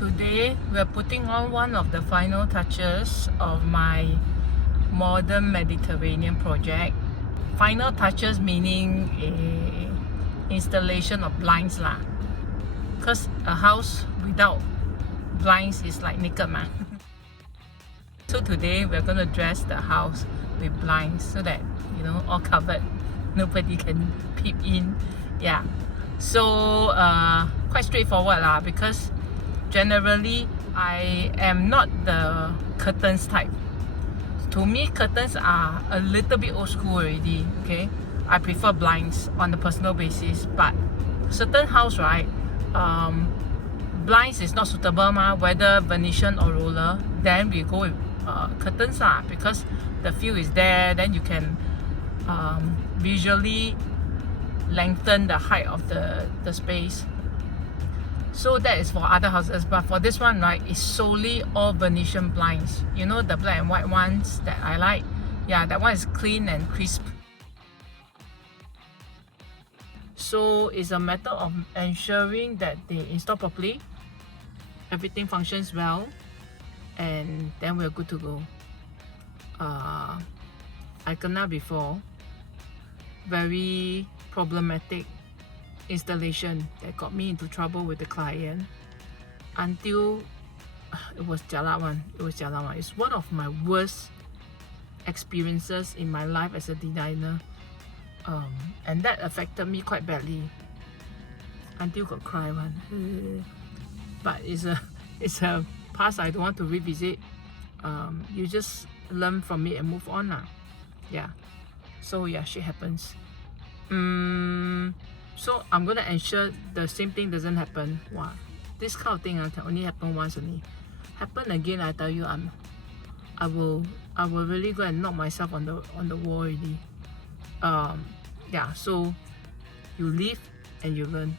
Today we're putting on one of the final touches of my modern Mediterranean project. Final touches meaning a installation of blinds lah. Because a house without blinds is like naked man. So today we're going to dress the house with blinds so that, you know, all covered, nobody can peep in. Yeah, so quite straightforward lah, because generally I am not the curtains type. To me, curtains are a little bit old school already. Okay, I prefer blinds on a personal basis, but certain house, right, blinds is not suitable ma, whether Venetian or roller, then we go with curtains lah, because the feel is there, then you can visually lengthen the height of the space. So that is for other houses, but for this one, right, it's solely all Venetian blinds. You know, the black and white ones that I like. Yeah, that one is clean and crisp. So it's a matter of ensuring that they install properly, everything functions well, and then we're good to go. I kena before, very problematic installation that got me into trouble with the client until it was jialat one. It's one of my worst experiences in my life as a designer, and that affected me quite badly until got cry one. But it's a past I don't want to revisit. You just learn from it and move on lah. Yeah, so yeah, shit happens. So I'm gonna ensure the same thing doesn't happen. Wow, this kind of thing can only happen once only. Happen again, I tell you, I will really go and knock myself on the wall already. Yeah, so you live and you learn.